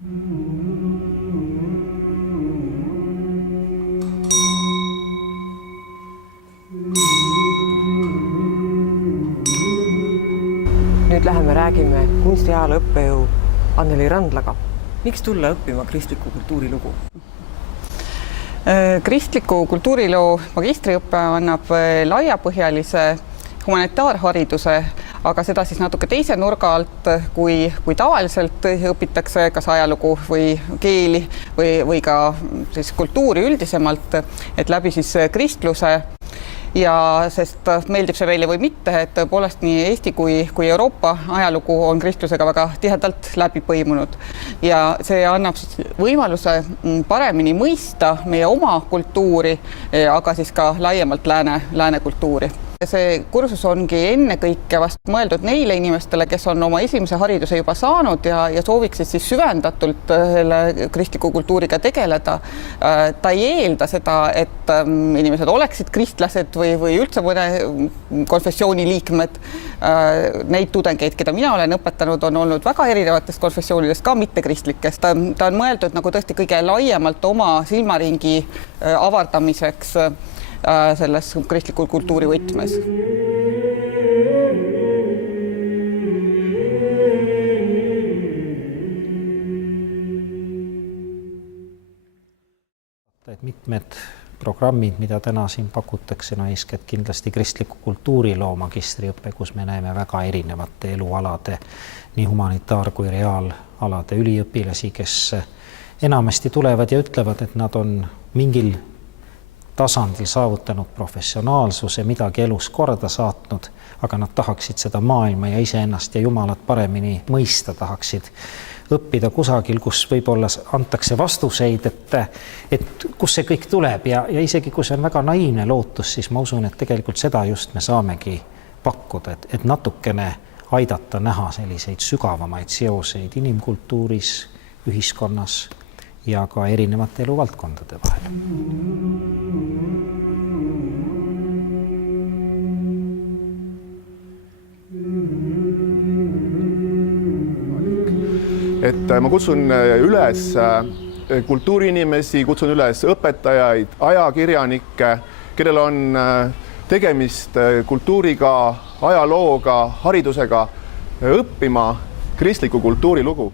Nüüd läheme räägime kunstiajaloo õppejõu Anneli Randlaga. Miks tulla õppima kristliku kultuurilugu? Kristliku kultuuriloo magistriõppe annab laiapõhjalise humanitaarhariduse, aga seda siis natuke teise nurga alt, kui tavaliselt õpitakse kas ajalugu või keeli või ka siis kultuuri üldisemalt, et läbi siis kristluse. Ja sest meeldib see meile või mitte, et tõepoolest nii Eesti kui Euroopa ajalugu on kristlusega väga tihedalt läbi põimunud. Ja see annab siis võimaluse paremini mõista meie oma kultuuri, aga siis ka laiemalt lääne kultuuri. See kursus ongi ennekõike vast mõeldud neile inimestele, kes on oma esimese hariduse juba saanud ja sooviksid siis süvendatult selle kristliku kultuuriga tegeleda. Ta ei eelda seda, et inimesed oleksid kristlased või üldse mõne konfessiooni liikmed. Neid tudengeid, keda mina olen õpetanud, on olnud väga erinevatest konfessioonidest, ka mittekristlikest. Ta on mõeldud nagu tõesti kõige laiemalt oma silmaringi avardamiseks selles kristliku kultuuri võtmes. Mitmed programmid, mida täna siin pakutakse, eeskätt kindlasti kristliku kultuuriloo magistriõppe, kus me näeme väga erinevate elualade, nii humanitaar- kui reaalalade üliõpilasi, kes enamasti tulevad ja ütlevad, et nad on mingil tasandil saavutanud professionaalsuse, midagi elus korda saatnud, aga nad tahaksid seda maailma ja iseennast ja Jumalat paremini mõista, tahaksid õppida kusagil, kus võib-olla antakse vastuseid, et kus see kõik tuleb ja isegi kui see on väga naiivne lootus, siis ma usun, et tegelikult seda just me saamegi pakkuda, et natukene aidata näha selliseid sügavamaid seoseid inimkultuuris, ühiskonnas ja ka erinevate eluvaldkondade vahel. Et ma kutsun üles kultuuriinimesi, kutsun üles õpetajaid, ajakirjanikke, kellel on tegemist kultuuriga, ajalooga, haridusega, õppima kristliku kultuurilugu.